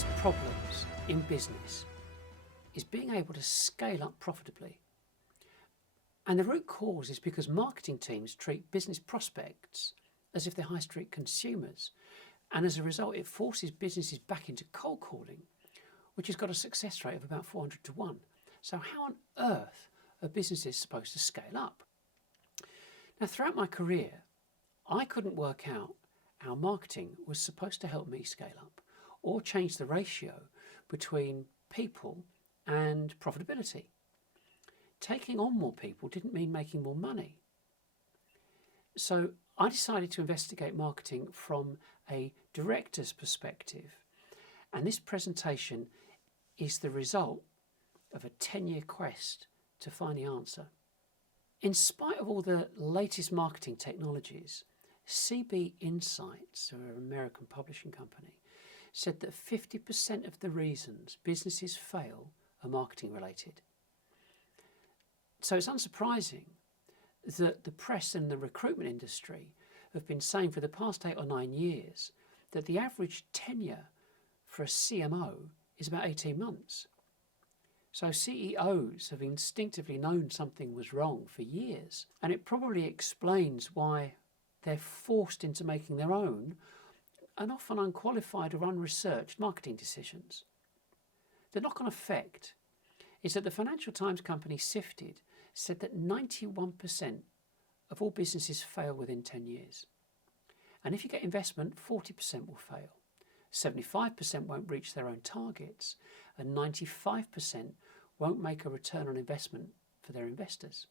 biggest problems in business is being able to scale up profitably. And the root cause is because marketing teams treat business prospects as if they're high street consumers. And as a result, it forces businesses back into cold calling, which has got a success rate of about 400 to 1. So how on earth are businesses supposed to scale up? Now, throughout my career, I couldn't work out how marketing was supposed to help me scale up or change the ratio between people and profitability. Taking on more people didn't mean making more money. So I decided to investigate marketing from a director's perspective. And this presentation is the result of a 10-year quest to find the answer. In spite of all the latest marketing technologies, CB Insights, an American publishing company, said that 50% of the reasons businesses fail are marketing related. So it's unsurprising that the press and the recruitment industry have been saying for the past 8 or 9 years that the average tenure for a CMO is about 18 months. So CEOs have instinctively known something was wrong for years, and it probably explains why they're forced into making their own and often unqualified or unresearched marketing decisions. The knock-on effect is that the Financial Times company Sifted said that 91% of all businesses fail within 10 years. And if you get investment, 40% will fail. 75% won't reach their own targets, and 95% won't make a return on investment for their investors.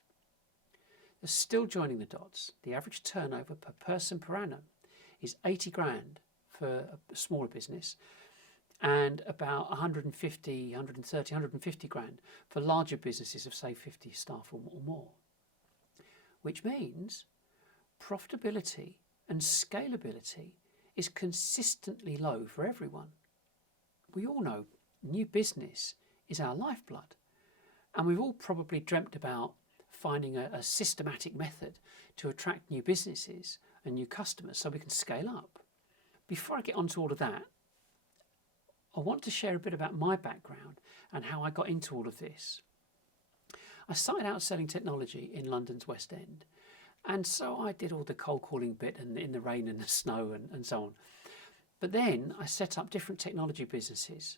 They're still joining the dots. The average turnover per person per annum is 80 grand for a smaller business and about 150, 130, 150 grand for larger businesses of say 50 staff or more. Which means profitability and scalability is consistently low for everyone. We all know new business is our lifeblood, and we've all probably dreamt about finding a systematic method to attract new businesses and new customers so we can scale up. Before I get onto all of that, I want to share a bit about my background and how I got into all of this. I started out selling technology in London's West End, and so I did all the cold calling bit and in the rain and the snow and so on. But then I set up different technology businesses,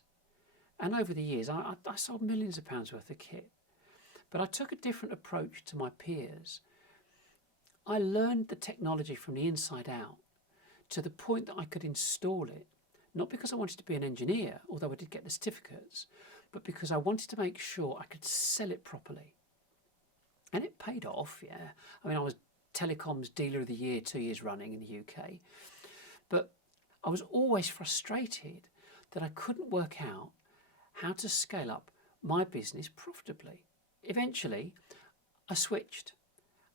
and over the years I sold millions of pounds worth of kit. But I took a different approach to my peers. I learned the technology from the inside out to the point that I could install it, not because I wanted to be an engineer, although I did get the certificates, but because I wanted to make sure I could sell it properly. And it paid off, yeah. I mean, I was Telecoms Dealer of the Year 2 years running in the UK. But I was always frustrated that I couldn't work out how to scale up my business profitably. Eventually, I switched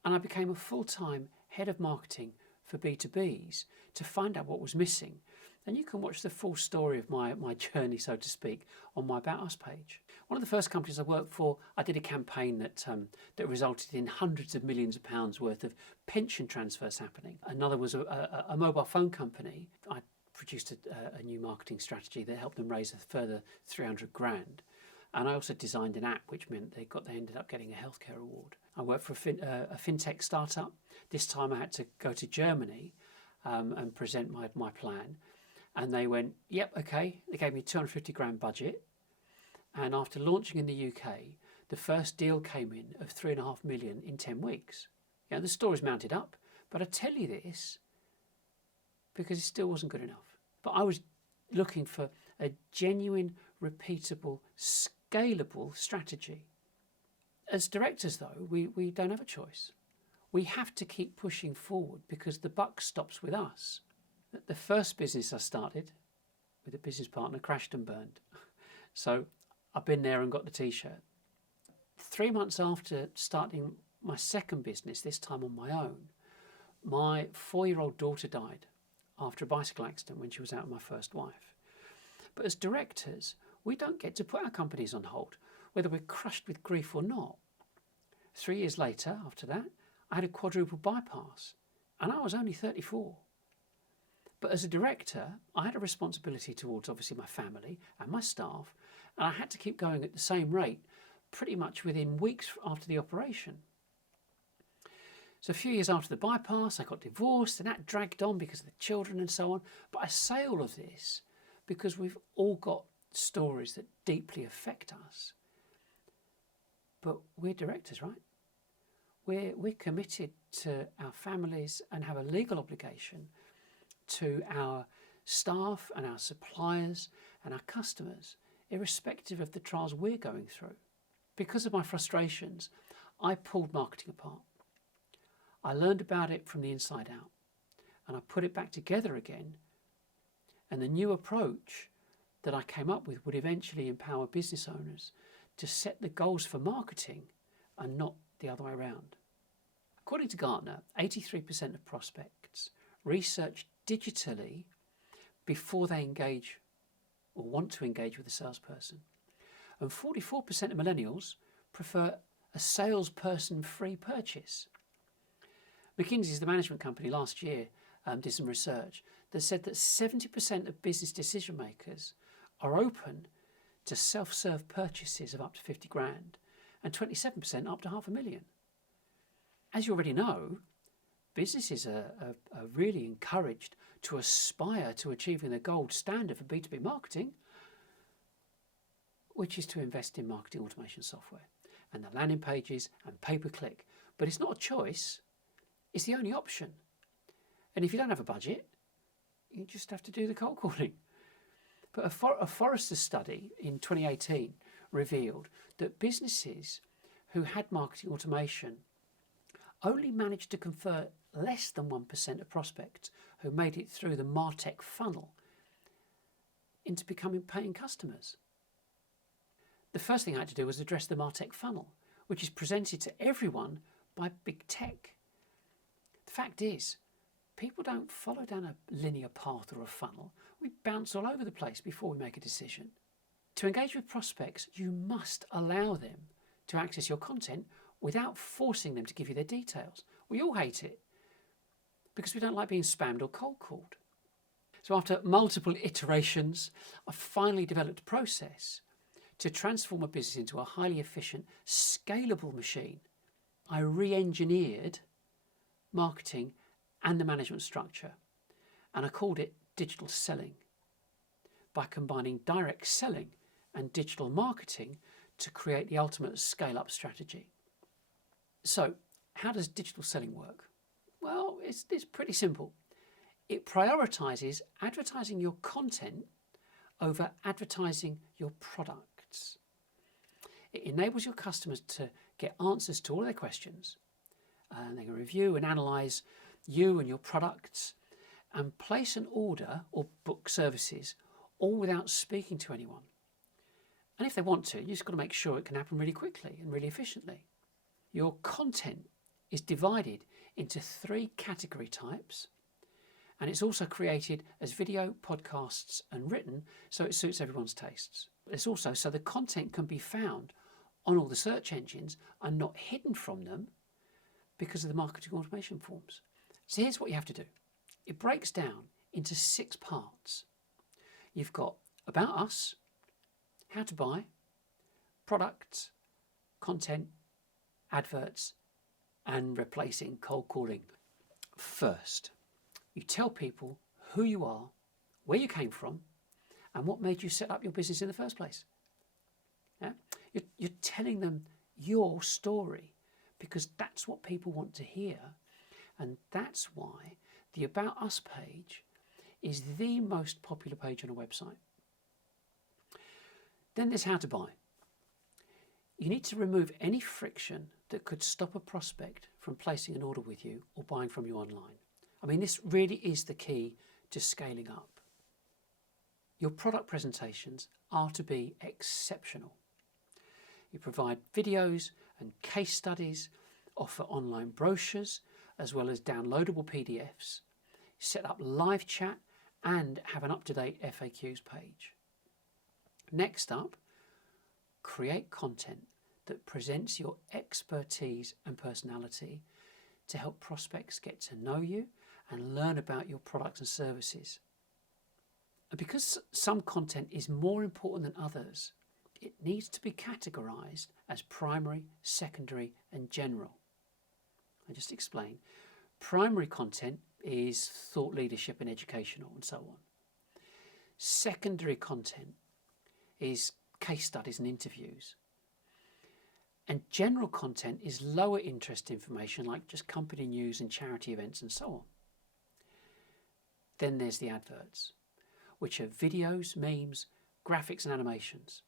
and I became a full-time head of marketing for B2Bs to find out what was missing. And you can watch the full story of my journey, so to speak, on my About Us page. One of the first companies I worked for, I did a campaign that resulted in hundreds of millions of pounds worth of pension transfers happening. Another was a mobile phone company. I produced a new marketing strategy that helped them raise a further 300 grand. And I also designed an app which meant they ended up getting a healthcare award. I worked for a fintech startup. This time I had to go to Germany and present my plan. And they went, yep, okay. They gave me a 250 grand budget. And after launching in the UK, the first deal came in of 3.5 million in 10 weeks. Yeah, the story's mounted up. But I tell you this because it still wasn't good enough. But I was looking for a genuine, repeatable, scalable strategy. As directors, though, we don't have a choice. We have to keep pushing forward because the buck stops with us. The first business I started with a business partner crashed and burned. So I've been there and got the t-shirt. 3 months after starting my second business, this time on my own, my 4-year-old daughter died after a bicycle accident when she was out with my first wife. But as directors, we don't get to put our companies on hold, whether we're crushed with grief or not. 3 years later, after that, I had a quadruple bypass, and I was only 34. But as a director, I had a responsibility towards obviously my family and my staff, and I had to keep going at the same rate pretty much within weeks after the operation. So a few years after the bypass, I got divorced, and that dragged on because of the children and so on. But I say all of this because we've all got stories that deeply affect us. But we're directors, right? We're committed to our families and have a legal obligation to our staff and our suppliers and our customers, irrespective of the trials we're going through. Because of my frustrations, I pulled marketing apart. I learned about it from the inside out, and I put it back together again. And the new approach that I came up with would eventually empower business owners to set the goals for marketing and not the other way around. According to Gartner, 83% of prospects research digitally before they engage or want to engage with a salesperson. And 44% of millennials prefer a salesperson-free purchase. McKinsey's the management company last year did some research that said that 70% of business decision makers are open to self-serve purchases of up to 50 grand and 27% up to $500,000. As you already know, businesses are really encouraged to aspire to achieving the gold standard for B2B marketing, which is to invest in marketing automation software and the landing pages and pay-per-click. But it's not a choice, it's the only option. And if you don't have a budget, you just have to do the cold calling. But a Forrester study in 2018 revealed that businesses who had marketing automation only managed to convert less than 1% of prospects who made it through the MarTech funnel into becoming paying customers. The first thing I had to do was address the MarTech funnel, which is presented to everyone by big tech. The fact is, people don't follow down a linear path or a funnel. We bounce all over the place before we make a decision. To engage with prospects, you must allow them to access your content without forcing them to give you their details. We all hate it because we don't like being spammed or cold called. So after multiple iterations, I finally developed a process to transform a business into a highly efficient, scalable machine. I re-engineered marketing and the management structure, and I called it digital selling, by combining direct selling and digital marketing to create the ultimate scale-up strategy. So, how does digital selling work? Well, it's pretty simple. It prioritizes advertising your content over advertising your products. It enables your customers to get answers to all their questions, and they can review and analyze you and your products and place an order or book services all without speaking to anyone. And if they want to, you just got to make sure it can happen really quickly and really efficiently. Your content is divided into 3 category types, and it's also created as video, podcasts and written, so it suits everyone's tastes. It's also so the content can be found on all the search engines and not hidden from them because of the marketing automation forms. So here's what you have to do. It breaks down into 6 parts. You've got about us, how to buy, products, content, adverts, and replacing cold calling. First, you tell people who you are, where you came from, and what made you set up your business in the first place. Yeah? You're telling them your story because that's what people want to hear, and that's why the About Us page is the most popular page on a website. Then there's how to buy. You need to remove any friction that could stop a prospect from placing an order with you or buying from you online. I mean, this really is the key to scaling up. Your product presentations are to be exceptional. You provide videos and case studies, offer online brochures, as well as downloadable PDFs, set up live chat, and have an up-to-date FAQs page. Next up, create content that presents your expertise and personality to help prospects get to know you and learn about your products and services. And because some content is more important than others, it needs to be categorized as primary, secondary, and general. I just explain. Primary content is thought leadership and educational and so on. Secondary content is case studies and interviews. And general content is lower interest information like just company news and charity events and so on. Then there's the adverts, which are videos, memes, graphics and animations.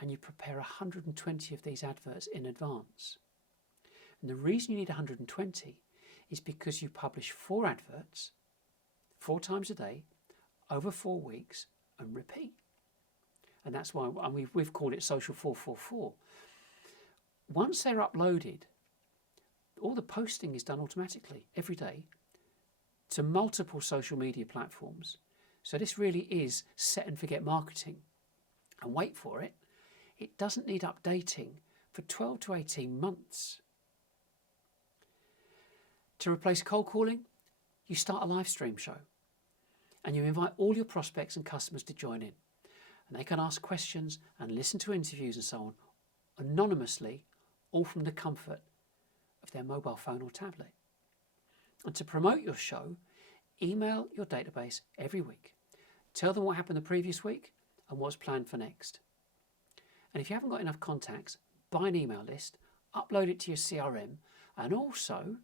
And you prepare 120 of these adverts in advance. And the reason you need 120 is because you publish 4 adverts 4 times a day over 4 weeks and repeat. And that's why we've called it Social 444. Once they're uploaded, all the posting is done automatically every day to multiple social media platforms. So this really is set and forget marketing. And wait for it, it doesn't need updating for 12 to 18 months. To replace cold calling, you start a live stream show and you invite all your prospects and customers to join in. And they can ask questions and listen to interviews and so on anonymously, all from the comfort of their mobile phone or tablet. And to promote your show, email your database every week. Tell them what happened the previous week and what's planned for next. And if you haven't got enough contacts, buy an email list, upload it to your CRM, and also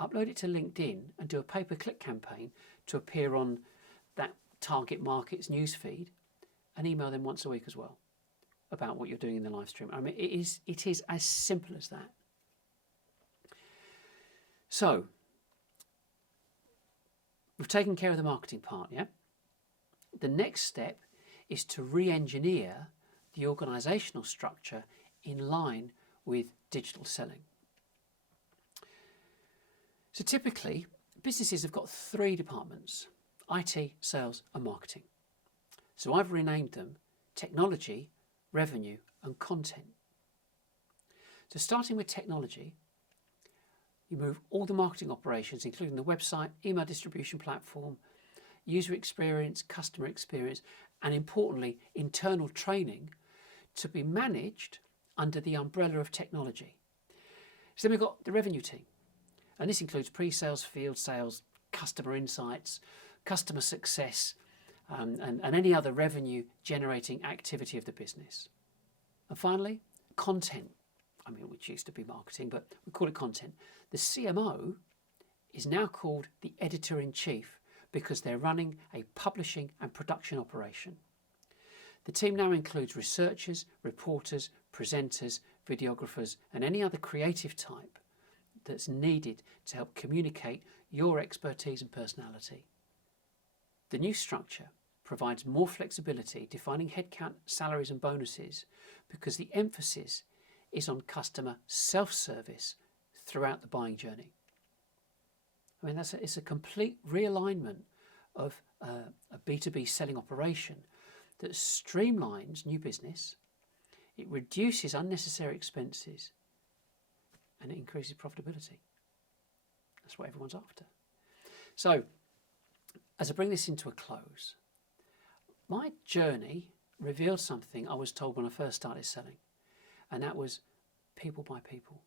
upload it to LinkedIn and do a pay-per-click campaign to appear on that target market's newsfeed, and email them once a week as well about what you're doing in the live stream. I mean, it is as simple as that. So, we've taken care of the marketing part, yeah? The next step is to re-engineer the organisational structure in line with digital selling. So typically, businesses have got 3 departments: IT, sales and marketing. So I've renamed them technology, revenue and content. So starting with technology, you move all the marketing operations, including the website, email distribution platform, user experience, customer experience, and importantly, internal training, to be managed under the umbrella of technology. So then we've got the revenue team, and this includes pre-sales, field sales, customer insights, customer success, and any other revenue generating activity of the business. And finally, content, which used to be marketing, but we call it content. The CMO is now called the editor-in-chief because they're running a publishing and production operation. The team now includes researchers, reporters, presenters, videographers, and any other creative type that's needed to help communicate your expertise and personality. The new structure provides more flexibility, defining headcount, salaries and bonuses, because the emphasis is on customer self-service throughout the buying journey. It's a complete realignment of a B2B selling operation that streamlines new business, it reduces unnecessary expenses, and it increases profitability. That's what everyone's after. So, as I bring this into a close, my journey revealed something I was told when I first started selling, and that was people buy people.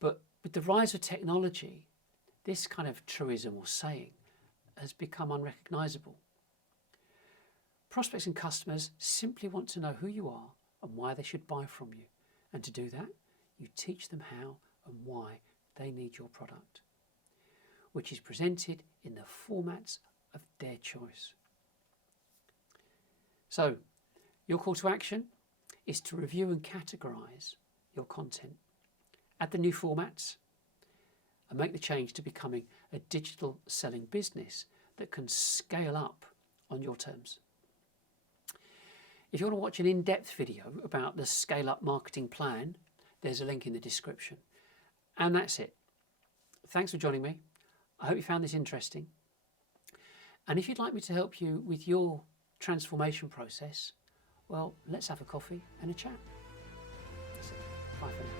But with the rise of technology, this kind of truism or saying has become unrecognisable. Prospects and customers simply want to know who you are and why they should buy from you. And to do that, you teach them how and why they need your product, which is presented in the formats of their choice. So, your call to action is to review and categorise your content, add the new formats, and make the change to becoming a digital selling business that can scale up on your terms. If you want to watch an in-depth video about the scale-up marketing plan, there's a link in the description. And that's it. Thanks for joining me. I hope you found this interesting. And if you'd like me to help you with your transformation process, well, let's have a coffee and a chat. That's it. Bye for now.